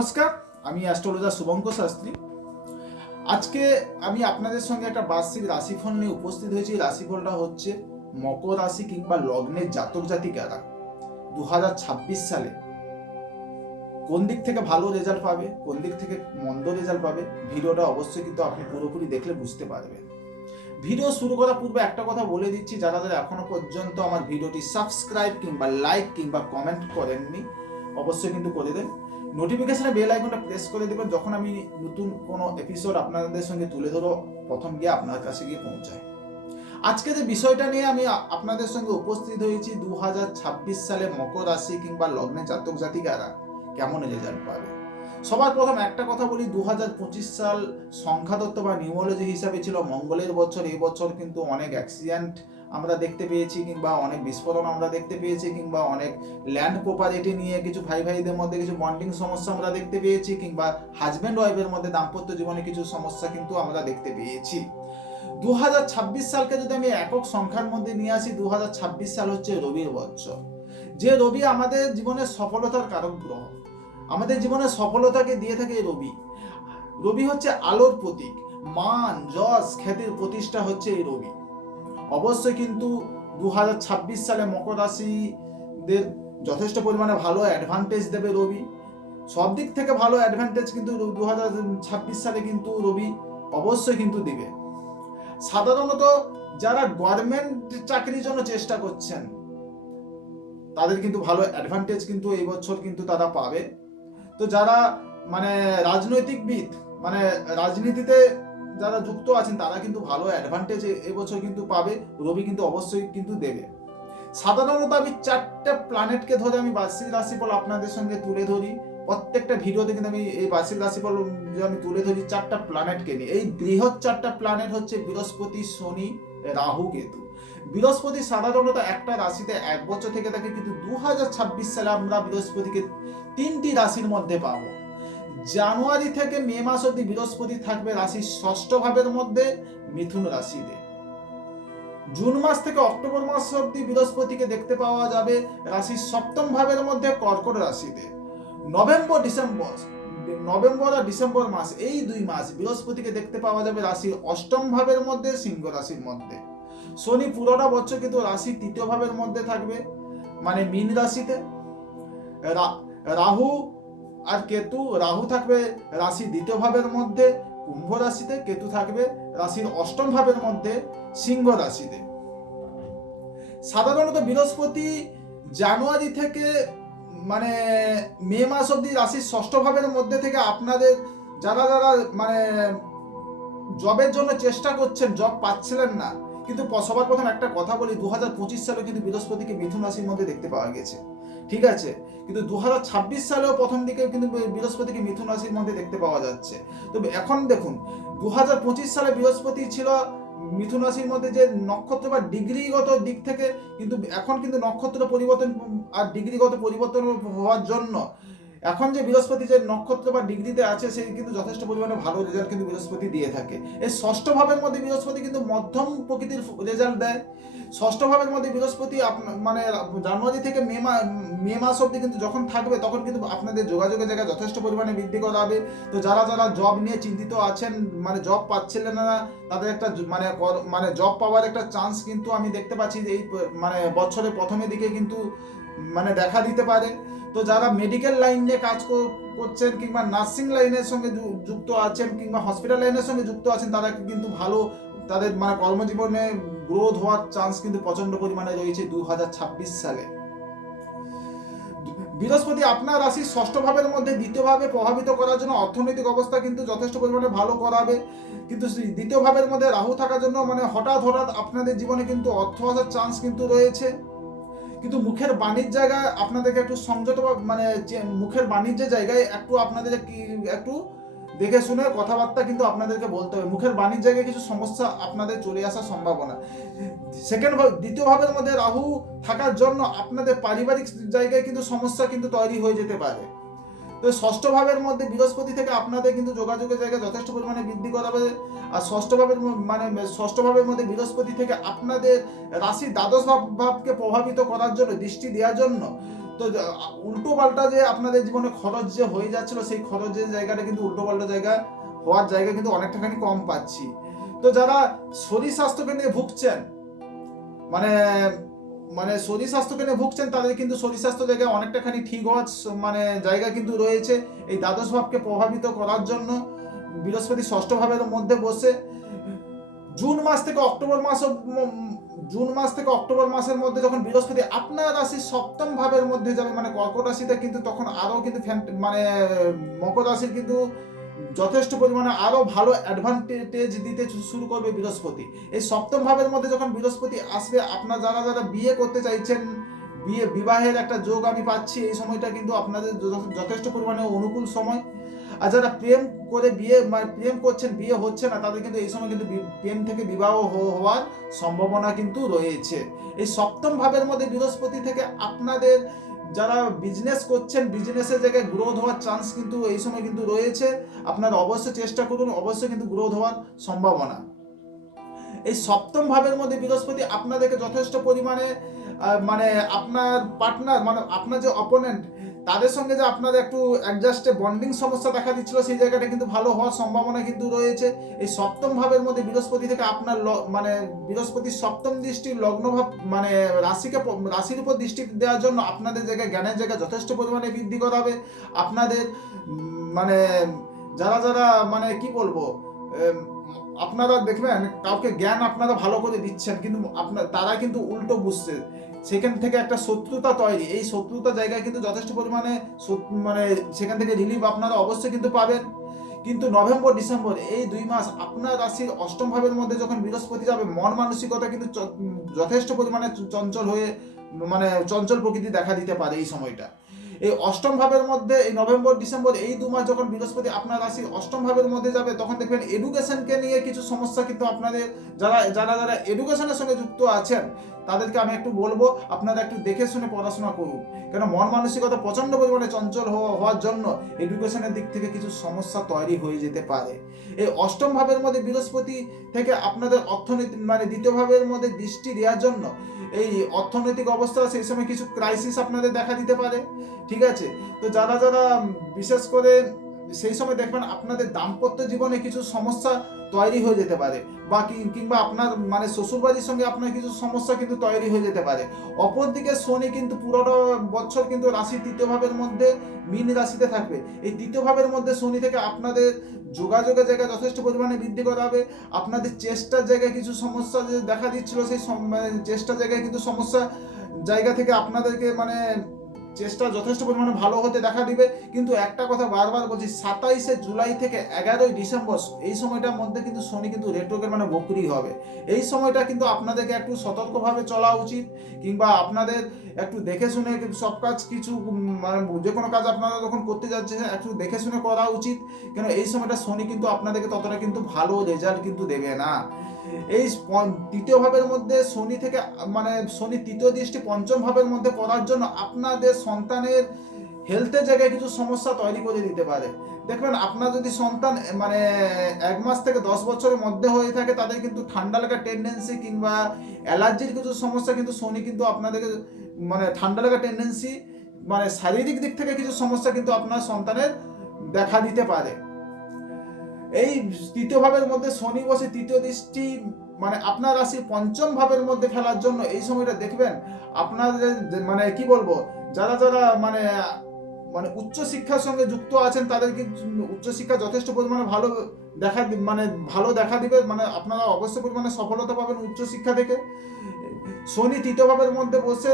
নমস্কার, আমি অ্যাস্ট্রোলজার শুভঙ্কর শাস্ত্রী। আজকে আমি আপনাদের সঙ্গে একটা বার্ষিক রাশিফল নিয়ে উপস্থিত হয়েছি। রাশিফলটা হচ্ছে মকর রাশি কিংবা লগ্নের জাতক জাতিকারা 2026 সালে কোন দিক থেকে ভালো রেজাল্ট পাবে, কোন দিক থেকে মন্দ রেজাল্ট পাবে, ভিডিওটা অবশ্যই কিন্তু আপনি পুরোপুরি দেখলে বুঝতে পারবেন। ভিডিও শুরু করার পূর্বে একটা কথা বলে দিচ্ছি, যারা এখনো পর্যন্ত আমার ভিডিওটি সাবস্ক্রাইব কিংবা লাইক কিংবা কমেন্ট করেননি অবশ্যই কিন্তু করে দেন। নোটিফিকেশনে বেল আইকনটা প্রেস করে দেবেন, যখন আমি নতুন কোনো এপিসোড আপনাদের সঙ্গে তুলে ধরো প্রথম গিয়ে আপনার কাছে গিয়ে পৌঁছায়। আজকে যে বিষয়টা নিয়ে আমি আপনাদের সঙ্গে উপস্থিত হয়েছি, 2026 সালে মকর রাশি কিংবা লগ্নে জাতক জাতিকারা কেমন রেজাল্ট পাবে। সবার প্রথম একটা কথা বলি, 2025 সাল সংখ্যাতত্ত্ব বা নিউমোলজি হিসাবে ছিল মঙ্গলের বছর। এই বছর কিন্তু অনেক অ্যাক্সিডেন্ট আমরা দেখতে পেয়েছি, কিংবা অনেক বিস্ফোরণ আমরা দেখতে পেয়েছি, কিংবা অনেক ল্যান্ড প্রপার্টি নিয়ে কিছু ভাই ভাইদের মধ্যে কিছু বন্ডিং সমস্যা আমরা দেখতে পেয়েছি, কিংবা হাজব্যান্ড ওয়াইফের মধ্যে দাম্পত্য জীবনে কিছু সমস্যা কিন্তু আমরা দেখতে পেয়েছি। 2026 সালকে যদি আমি একক সংখ্যার মধ্যে নিয়ে আসি, 2026 সাল হচ্ছে রবির বছর। যে রবি আমাদের জীবনের সফলতার কারক গ্রহ, আমাদের জীবনের সফলতাকে দিয়ে থাকে রবি। রবি হচ্ছে আলোর প্রতীক, মান যশ খ্যাতির প্রতিষ্ঠা হচ্ছে এই রবি। অবশ্যই কিন্তু 2026 সালে মকর রাশিদের যথেষ্ট পরিমাণে ভালো অ্যাডভান্টেজ দেবে রবি। সব দিক থেকে ভালো অ্যাডভান্টেজ কিন্তু 2026 সালে কিন্তু রবি অবশ্যই কিন্তু দিবে। সাধারণত যারা গভর্নমেন্ট চাকরির জন্য চেষ্টা করছেন তাদের কিন্তু ভালো অ্যাডভান্টেজ কিন্তু এই বছর কিন্তু তারা পাবে। তো যারা রাজনৈতিকবিদ, রাজনীতিতে যারা যুক্ত আছেন তারা কিন্তু ভালো অ্যাডভান্টেজ এবছর কিন্তু পাবে, রবি কিন্তু অবশ্যই কিন্তু দেবে। সাধারণত আমি 4টে প্ল্যানেটকে ধরে আমি বার্ষিক রাশিফল আপনাদের সঙ্গে তুলে ধরি। প্রত্যেকটা ভিডিওতে কিন্তু আমি এই বার্ষিক রাশিফল আমি তুলে ধরি 4টা প্ল্যানেটকে নিয়ে। এই বৃহৎ 4টা প্ল্যানেট হচ্ছে বৃহস্পতি, শনি, রাহু, কেতু। বৃহস্পতি সাধারণত একটা রাশিতে 1 বছর থেকে থাকে, কিন্তু 2026 সালে আমরা বৃহস্পতিকে 3টি রাশির মধ্যে পাবো। জানুয়ারি থেকে মে মাস অব্দি বৃহস্পতি থাকবে রাশির 6ষ্ঠ ভাবের মধ্যে, মিথুন রাশিতে। জুন মাস থেকে অক্টোবর মাস অব্দি বৃহস্পতিকে দেখতে পাওয়া যাবে রাশির 7ম ভাবের মধ্যে, কর্কট রাশিতে। নভেম্বর আর ডিসেম্বর মাস, এই 2 মাস বৃহস্পতিকে দেখতে পাওয়া যাবে রাশির 8ম ভাবের মধ্যে, সিংহ রাশির মধ্যে। শনি পুরোটা বছর কিন্তু রাশির 3য় ভাবের মধ্যে থাকবে, মীন রাশিতে। রাহু আর কেতু, রাহু থাকবে রাশির 2য় ভাবের মধ্যে, কুম্ভ রাশিতে। কেতু থাকবে রাশির 8ম ভাবের মধ্যে, সিংহ রাশিতে। সাধারণত বৃহস্পতি জানুয়ারি থেকে মে মাস অব্দি রাশির 6ষ্ঠ ভাবের মধ্যে থেকে আপনাদের যারা জবের জন্য চেষ্টা করছেন, জব পাচ্ছিলেন না, কিন্তু সবার প্রথম একটা কথা বলি, 2025 সালে কিন্তু বৃহস্পতিকে মিথুন রাশির মধ্যে দেখতে পাওয়া গেছে, ঠিক আছে। কিন্তু 2026 সালেও প্রথম দিকে কিন্তু বৃহস্পতিকে মিথুন রাশির মধ্যে দেখতে পাওয়া যাচ্ছে। তবে এখন দেখুন, 2025 সালে বৃহস্পতি ছিল মিথুন রাশির মধ্যে, যে নক্ষত্র বা ডিগ্রিগত দিক থেকে কিন্তু এখন কিন্তু নক্ষত্র পরিবর্তন আর ডিগ্রিগত পরিবর্তন হওয়ার জন্য এখন যে বৃহস্পতি যে নক্ষত্র বা ডিগ্রিতে আছে, সে কিন্তু যথেষ্ট পরিমাণে ভালো রেজাল্ট কিন্তু বৃহস্পতি দিয়ে থাকে। এই 6ষ্ঠ ভাবের মধ্যে বৃহস্পতি কিন্তু মধ্যম প্রকৃতির রেজাল্ট দেয়। 6ষ্ঠ ভাবের মধ্যে বৃহস্পতি জানুয়ারি থেকে মে মাস অব্দি কিন্তু যখন থাকবে, তখন কিন্তু আপনাদের যোগাযোগের জায়গা যথেষ্ট পরিমাণে বৃদ্ধি করাবে। তো যারা জব নিয়ে চিন্তিত আছেন, জব পাচ্ছিলেন না, তাদের একটা জব পাওয়ার একটা চান্স কিন্তু আমি দেখতে পাচ্ছি যে এই বছরের প্রথমের দিকে কিন্তু দেখা দিতে পারে। তো যারা মেডিকেল লাইন নিয়ে কাজ করছেন, কিংবা নার্সিং লাইনের সঙ্গে যুক্ত আছেন, কিংবা হসপিটাল লাইনের সঙ্গে যুক্ত আছেন, তারা কিন্তু ভালো তাদের কর্মজীবনে গ্রোথ হওয়ার চান্স কিন্তু প্রচন্ড পরিমাণে রয়েছে 2026 সালে। বৃহস্পতি আপনার রাশির 6ষ্ঠ ভাবের মধ্যে 2য় ভাবে প্রভাবিত করার জন্য অর্থনৈতিক অবস্থা কিন্তু যথেষ্ট পরিমাণে ভালো করাবে। কিন্তু 2য় ভাবের মধ্যে রাহু থাকার জন্য হঠাৎ আপনাদের জীবনে কিন্তু অর্থ আসার চান্স কিন্তু রয়েছে। কিন্তু মুখের বাণিজ্য জায়গায় আপনাদেরকে একটু সংযত, মুখের বাণিজ্যের জায়গায় একটু আপনাদের একটু দেখে শুনে কথাবার্তা কিন্তু আপনাদেরকে বলতে হবে। মুখের বাণিজ্য জায়গায় কিছু সমস্যা আপনাদের চলে আসার সম্ভাবনা। 2য় ভাবের মধ্যে রাহু থাকার জন্য আপনাদের পারিবারিক জায়গায় কিন্তু সমস্যা কিন্তু তৈরি হয়ে যেতে পারে। তো 6ষ্ঠ ভাবের মধ্যে বৃহস্পতি থেকে আপনাদের কিন্তু যোগাযোগের জায়গা যথেষ্ট পরিমাণে বৃদ্ধি করাবে। আর 6ষ্ঠ ভাবের মধ্যে বৃহস্পতি থেকে আপনাদের রাশির দ্বাদশ ভাবকে প্রভাবিত করার জন্য, দৃষ্টি দেওয়ার জন্য, তো উল্টো পাল্টা যে আপনাদের জীবনে খরচ যে হয়ে যাচ্ছিল, সেই খরচের জায়গাটা কিন্তু উল্টো পাল্টা জায়গা হওয়ার জায়গা কিন্তু অনেকটাখানি কম পাচ্ছি। তো যারা শরীর স্বাস্থ্যকে নিয়ে ভুগছেন, মানে মানে শরীর স্বাস্থ্যকে নিয়ে ভুগছেন, তাদের কিন্তু শরীর স্বাস্থ্য জায়গায় অনেকটাখানি ঠিক হওয়ার মানে জায়গা কিন্তু রয়েছে। এই দ্বাদশ ভাবকে প্রভাবিত করার জন্য বৃহস্পতি ষষ্ঠ ভাবের মধ্যে বসে জুন মাস থেকে অক্টোবর মাসের মধ্যে যখন বৃহস্পতি আপনার রাশির সপ্তম ভাবের মধ্যে যাবে, মানে কর্কট রাশিতে, কিন্তু তখন আরও কিন্তু মানে মকর রাশির কিন্তু যথেষ্ট পরিমাণে আরও ভালো অ্যাডভান্টেজ দিতে শুরু করবে বৃহস্পতি। এই সপ্তম ভাবের মধ্যে যখন বৃহস্পতি আসবে, আপনার যারা যারা বিয়ে করতে চাইছেন, বিবাহের একটা যোগ আমি পাচ্ছি। এই সময়টা কিন্তু আপনাদের যথেষ্ট পরিমাণে অনুকূল সময়। আর যারা প্রেম করে প্রেম করছেন, বিয়ে হচ্ছে না, তাদের কিন্তু এই সময় কিন্তু প্রেম থেকে বিবাহ হওয়ার সম্ভাবনা কিন্তু রয়েছে। এই সপ্তম ভাবের মধ্যে বৃহস্পতি থেকে আপনাদের যারা বিজনেস করছেন, বিজনেসের জায়গায় গ্রোথ হওয়ার চান্স কিন্তু এই সময় কিন্তু রয়েছে। আপনারা অবশ্যই চেষ্টা করুন, অবশ্যই কিন্তু গ্রোথ হওয়ার সম্ভাবনা। এই সপ্তম ভাবের মধ্যে বৃহস্পতি আপনাদেরকে যথেষ্ট পরিমাণে মানে আপনার পার্টনার, মানে আপনার যে অপোনেন্ট, তাদের সঙ্গে যে আপনাদের একটু অ্যাডজাস্টে বন্ডিং সমস্যা দেখা দিচ্ছিল, সেই জায়গাটা কিন্তু ভালো হওয়ার সম্ভাবনা কিন্তু রয়েছে। এই সপ্তম ভাবের মধ্যে বৃহস্পতি থেকে আপনার মানে বৃহস্পতির সপ্তম দৃষ্টি লগ্নভাব, মানে রাশির উপর দৃষ্টি দেওয়ার জন্য আপনাদের জায়গায় জ্ঞানের জায়গা যথেষ্ট পরিমাণে বৃদ্ধি করাবে। আপনাদের মানে যারা যারা মানে কি বলবো, আপনারা দেখবেন কাউকে জ্ঞান আপনারা ভালো করে দিচ্ছেন, কিন্তু তারা কিন্তু উল্টো বুঝছে, সেখান থেকে একটা শত্রুতা তৈরি। এই শত্রুতা জায়গায় কিন্তু যথেষ্ট পরিমাণে মানে সেখান থেকে রিলিফ আপনারা অবশ্যই কিন্তু পাবেন। কিন্তু নভেম্বর ডিসেম্বর এই 2 মাস আপনার রাশির অষ্টম ভাবের মধ্যে যখন বৃহস্পতি যাবে, মন মানসিকতা কিন্তু যথেষ্ট পরিমাণে চঞ্চল হয়ে, মানে চঞ্চল প্রকৃতি দেখা দিতে পারে এই সময়টা। এই অষ্টম ভাবের মধ্যে এই নভেম্বর ডিসেম্বর এই 2 মাস যখন বৃহস্পতি আপনার রাশির অষ্টম ভাবের মধ্যে যাবে, তখন দেখবেন এডুকেশনকে নিয়ে কিছু সমস্যা কিন্তু আপনাদের যারা যারা যারা এডুকেশনের সঙ্গে যুক্ত আছেন, তাদেরকে আমি একটু বলবো আপনারা একটু দেখে শুনে পড়াশোনা করুন। কেন মন মানসিকতা প্রচণ্ড পরিমাণে চঞ্চল হওয়ার জন্য এডুকেশনের দিক থেকে কিছু সমস্যা তৈরি হয়ে যেতে পারে। এই অষ্টম ভাবের মধ্যে বৃহস্পতি থেকে আপনাদের অর্থনীতি, মানে দ্বিতীয় ভাবের মধ্যে দৃষ্টি দেওয়ার জন্য এই অর্থনৈতিক অবস্থা সেই সময় কিছু ক্রাইসিস আপনাদের দেখা দিতে পারে। ঠিক আছে, তো যারা যারা বিশেষ করে সেই সময় দেখবেন আপনাদের দাম্পত্য জীবনে কিছু সমস্যা তৈরি হয়ে যেতে পারে, বা কিংবা আপনার মানে শ্বশুরবাড়ির সঙ্গে আপনার কিছু সমস্যা কিন্তু তৈরি হয়ে যেতে পারে। অপরদিকে শনি কিন্তু পুরোটা বছর কিন্তু রাশি তৃতীয় ভাবের মধ্যে মীন রাশিতে থাকবে। এই তৃতীয় ভাবের মধ্যে শনি থেকে আপনাদের যোগাযোগের জায়গা যথেষ্ট পরিমাণে বৃদ্ধি করাবে। আপনাদের চেষ্টার জায়গায় কিছু সমস্যা যে দেখা দিচ্ছিল, সেই চেষ্টার জায়গায় কিন্তু সমস্যা জায়গা থেকে আপনাদেরকে মানে চেষ্টা যথেষ্ট পরিমাণে ভালো হতে দেখা দিবে। কিন্তু একটা কথা বারবার বলছি, 27শে জুলাই থেকে 11ই ডিসেম্বর এই সময়টার মধ্যে কিন্তু শনি কিন্তু রেট্রোগেট মানে বক্রি হবে। এই সময়টা কিন্তু আপনাদেরকে একটু সতর্কভাবে চলা উচিত, কিংবা আপনাদের একটু দেখে শুনে সব কাজ কিছু মানে যে কোনো কাজ আপনারা যখন করতে যাচ্ছেন একটু দেখে শুনে করা উচিত। কেন এই সময়টা শনি কিন্তু আপনাদেরকে ততটা কিন্তু ভালো রেজাল্ট কিন্তু দেবে না। এই তৃতীয় ভাবের মধ্যে শনি থেকে মানে শনি তৃতীয় দৃষ্টি পঞ্চম ভাবের মধ্যে পড়ার জন্য আপনাদের সন্তানের হেলথের জায়গায় কিছু সমস্যা তৈরি করে দিতে পারে। দেখবেন আপনার যদি সন্তান মানে 1 মাস থেকে 10 বছরের মধ্যে হয়ে থাকে, তাদের কিন্তু ঠান্ডা লাগার টেন্ডেন্সি কিংবা অ্যালার্জির কিছু সমস্যা কিন্তু শনি কিন্তু আপনাদেরকে মানে ঠান্ডা লাগার টেন্ডেন্সি, মানে শারীরিক দিক থেকে কিছু সমস্যা কিন্তু আপনার সন্তানের দেখা দিতে পারে। এই তৃতীয় ভাবের মধ্যে শনি বসে তৃতীয় দৃষ্টি মানে আপনার রাশির পঞ্চম ভাবের মধ্যে ফেলার জন্য এই সময়টা দেখবেন আপনাদের মানে কি বলবো, যারা যারা মানে মানে উচ্চশিক্ষার সঙ্গে যুক্ত আছেন, তাদেরকে উচ্চশিক্ষা যথেষ্ট পরিমাণে ভালো দেখা দিবে, মানে আপনারা অবশ্যই পরিমাণে সফলতা পাবেন উচ্চশিক্ষা থেকে। শনি তৃতীয় ভাবের মধ্যে বসে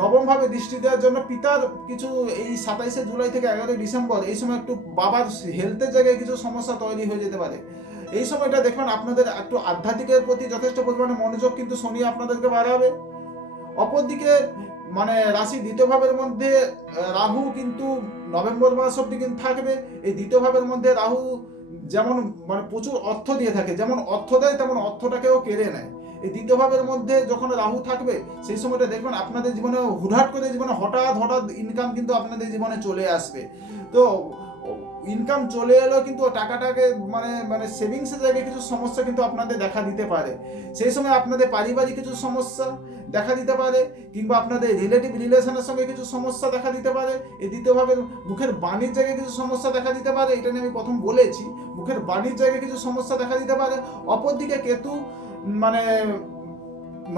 নবম ভাবে দৃষ্টি দেওয়ার জন্য পিতার কিছু এই 27শে জুলাই থেকে 11ই ডিসেম্বর এই সময় একটু বাবার হেলথের জায়গায় কিছু সমস্যা তৈরি হয়ে যেতে পারে। এই সময়টা দেখবেন আপনাদের একটু আধ্যাত্মিকের প্রতি যথেষ্ট পরিমাণে মনোযোগ কিন্তু শনি আপনাদেরকে বাড়াবে। অপরদিকে মানে রাশি দ্বিতীয় ভাবের মধ্যে রাহু কিন্তু নভেম্বর মাস অব্দি কিন্তু থাকবে। এই দ্বিতীয় ভাবের মধ্যে রাহু যেমন মানে প্রচুর অর্থ দিয়ে থাকে, যেমন অর্থ দেয় তেমন অর্থটাকেও কেড়ে নেয়। এই দ্বিতীয় ভাবের মধ্যে যখন রাহু থাকবে, সেই সময়টা দেখবেন আপনাদের জীবনে হুটহাট করে জীবনে হঠাৎ ইনকাম কিন্তু আপনাদের জীবনে চলে আসবে। তো ইনকাম চলে এলো, কিন্তু টাকাটাকে মানে মানে সেভিংসের জায়গায় কিছু সমস্যা কিন্তু আপনাদের দেখা দিতে পারে। সেই সময় আপনাদের পারিবারিক কিছু সমস্যা, দেখা দিতে পারে, কিংবা আপনাদের রিলেটিভ রিলেশনের সঙ্গে কিছু সমস্যা দেখা দিতে পারে। এই দ্বিতীয়ভাবে মুখের বাণীর জায়গায় কিছু সমস্যা দেখা দিতে পারে, এটা নিয়ে আমি প্রথম বলেছি, মুখের বাণীর জায়গায় কিছু সমস্যা দেখা দিতে পারে। অপরদিকে কেতু মানে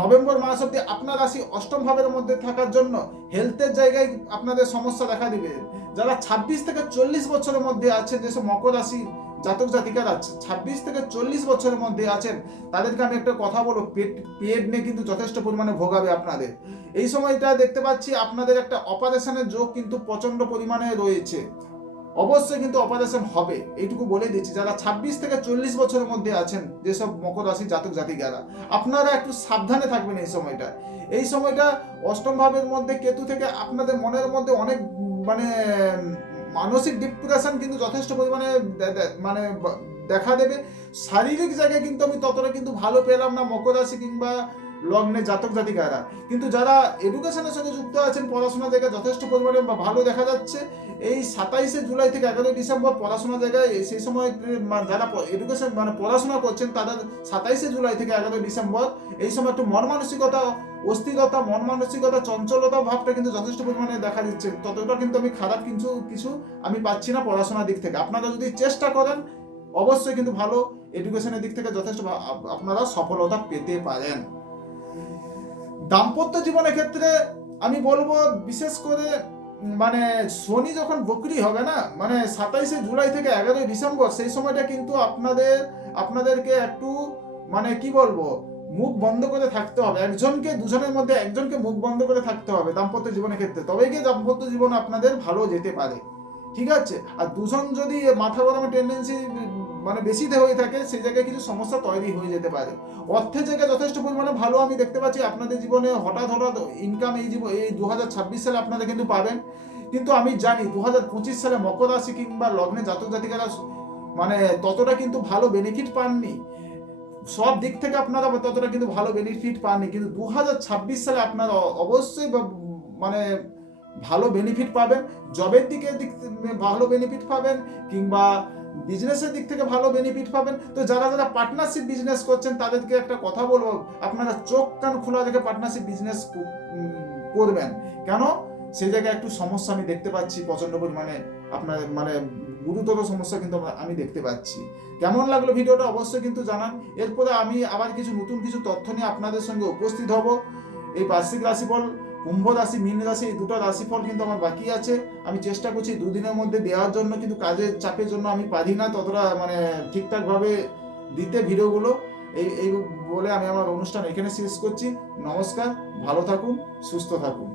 নভেম্বর মাস অব্দি আপনার রাশি অষ্টম ভাবের মধ্যে থাকার জন্য হেলথের জায়গায় আপনাদের সমস্যা দেখা দিবে। যারা 26 থেকে 40 বছরের মধ্যে আছেন, যেসব মকর রাশি জাতক জাতিকারা 26 থেকে 40 বছরের মধ্যে আছেন, তাদেরকে আমি একটা কথা বলবো, পেট নিয়ে কিন্তু যথেষ্ট পরিমাণে ভোগাবে আপনাদের। এই সময়টা দেখতে পাচ্ছি আপনাদের একটা অপারেশনের যোগ কিন্তু প্রচন্ড পরিমাণে রয়েছে। অবশ্যই কিন্তু অপারেশন হবে, এইটুকু বলে দিচ্ছি। যারা 26 থেকে 40 বছরের মধ্যে আছেন, যেসব মকর রাশি জাতক জাতিকারা, আপনারা একটু সাবধানে থাকবেন এই সময়টা। এই সময়টা অষ্টম ভাবের মধ্যে কেতু থেকে আপনাদের মনের মধ্যে অনেক মানে মানসিক ডিপ্রেশন কিন্তু যথেষ্ট পরিমাণে মানে দেখা দেবে। শারীরিক জায়গায় কিন্তু আমি ততটা কিন্তু ভালো পেলাম না মকর রাশি কিংবা লগ্নে জাতক জাতিকারা। কিন্তু যারা এডুকেশনের সঙ্গে যুক্ত আছেন, পড়াশোনার জায়গায় যথেষ্ট পরিমাণে ভালো দেখা যাচ্ছে। এই 27 জুলাই থেকে 11 ডিসেম্বর পড়াশোনার জায়গায়, সেই সময় যারা এডুকেশন মানে পড়াশোনা করছেন তাদের 27 জুলাই থেকে 11 ডিসেম্বর এই সময় একটু মন মানসিকতা, অস্থিরতা, মন মানসিকতা, চঞ্চলতা ভাবটা কিন্তু যথেষ্ট পরিমাণে দেখা দিচ্ছে। ততটা কিন্তু আমি খারাপ কিছু আমি পাচ্ছি না পড়াশোনার দিক থেকে। আপনারা যদি চেষ্টা করেন অবশ্যই কিন্তু ভালো এডুকেশনের দিক থেকে যথেষ্ট আপনারা সফলতা পেতে পারেন। দাম্পত্য জীবনের ক্ষেত্রে আমি বলবো, বিশেষ করে মানে শনি যখন বকরি হবে না, মানে 27 জুলাই থেকে 11 ডিসেম্বর, সেই সময়টা কিন্তু আপনাদেরকে একটু মানে কি বলবো, মুখ বন্ধ করে থাকতে হবে। দুজনের মধ্যে একজনকে মুখ বন্ধ করে থাকতে হবে দাম্পত্য জীবনের ক্ষেত্রে, তবেই গিয়ে দাম্পত্য জীবন আপনাদের ভালো যেতে পারে। ঠিক আছে? আর দুজন যদি মাথা গরমের টেন্ডেন্সি মানে বেশি হয়ে থাকে, সেই জায়গায় কিছু সমস্যা তৈরি হয়ে যেতে পারে। অর্থের জায়গায় যথেষ্ট পরিমাণে ভালো আমি দেখতে পাচ্ছি আপনাদের জীবনে। হঠাৎ ইনকাম এই 2026 সালে আপনারা কিন্তু পাবেন। কিন্তু আমি জানি 2025 সালে মকর রাশি কিংবা লগ্নে জাতক জাতিকারা মানে ততটা কিন্তু ভালো বেনিফিট পাননি। সব দিক থেকে আপনারা ততটা কিন্তু ভালো বেনিফিট পাননি। কিন্তু 2026 সালে আপনারা অবশ্যই মানে ভালো বেনিফিট পাবেন। জবের দিক ভালো বেনিফিট পাবেন, কিংবা বিজনেসের দিক থেকে ভালো বেনিফিট পাবেন। তো যারা পার্টনারশিপ বিজনেস করছেন তাদেরকে একটা কথা বলবো, আপনারা চোখ কান খোলা রেখে পার্টনারশিপ বিজনেস করবেন। কেন? সেই জায়গায় একটু সমস্যা আমি দেখতে পাচ্ছি, প্রচন্ড পরিমাণে আপনার মানে গুরুতর সমস্যা কিন্তু আমি দেখতে পাচ্ছি। কেমন লাগলো ভিডিওটা অবশ্যই কিন্তু জানান। এরপরে আমি আবার নতুন কিছু তথ্য নিয়ে আপনাদের সঙ্গে উপস্থিত হব। এই বার্ষিক রাশিফল কুম্ভ রাশি, মীন রাশি, এই দুটো রাশিফল কিন্তু আমার বাকি আছে। আমি চেষ্টা করছি দুদিনের মধ্যে দেওয়ার জন্য, কিন্তু কাজের চাপের জন্য আমি পারি না ততটা মানে ঠিকঠাকভাবে দিতে ভিডিওগুলো। এই বলে আমি আমার অনুষ্ঠান এখানে শেষ করছি। নমস্কার, ভালো থাকুন, সুস্থ থাকুন।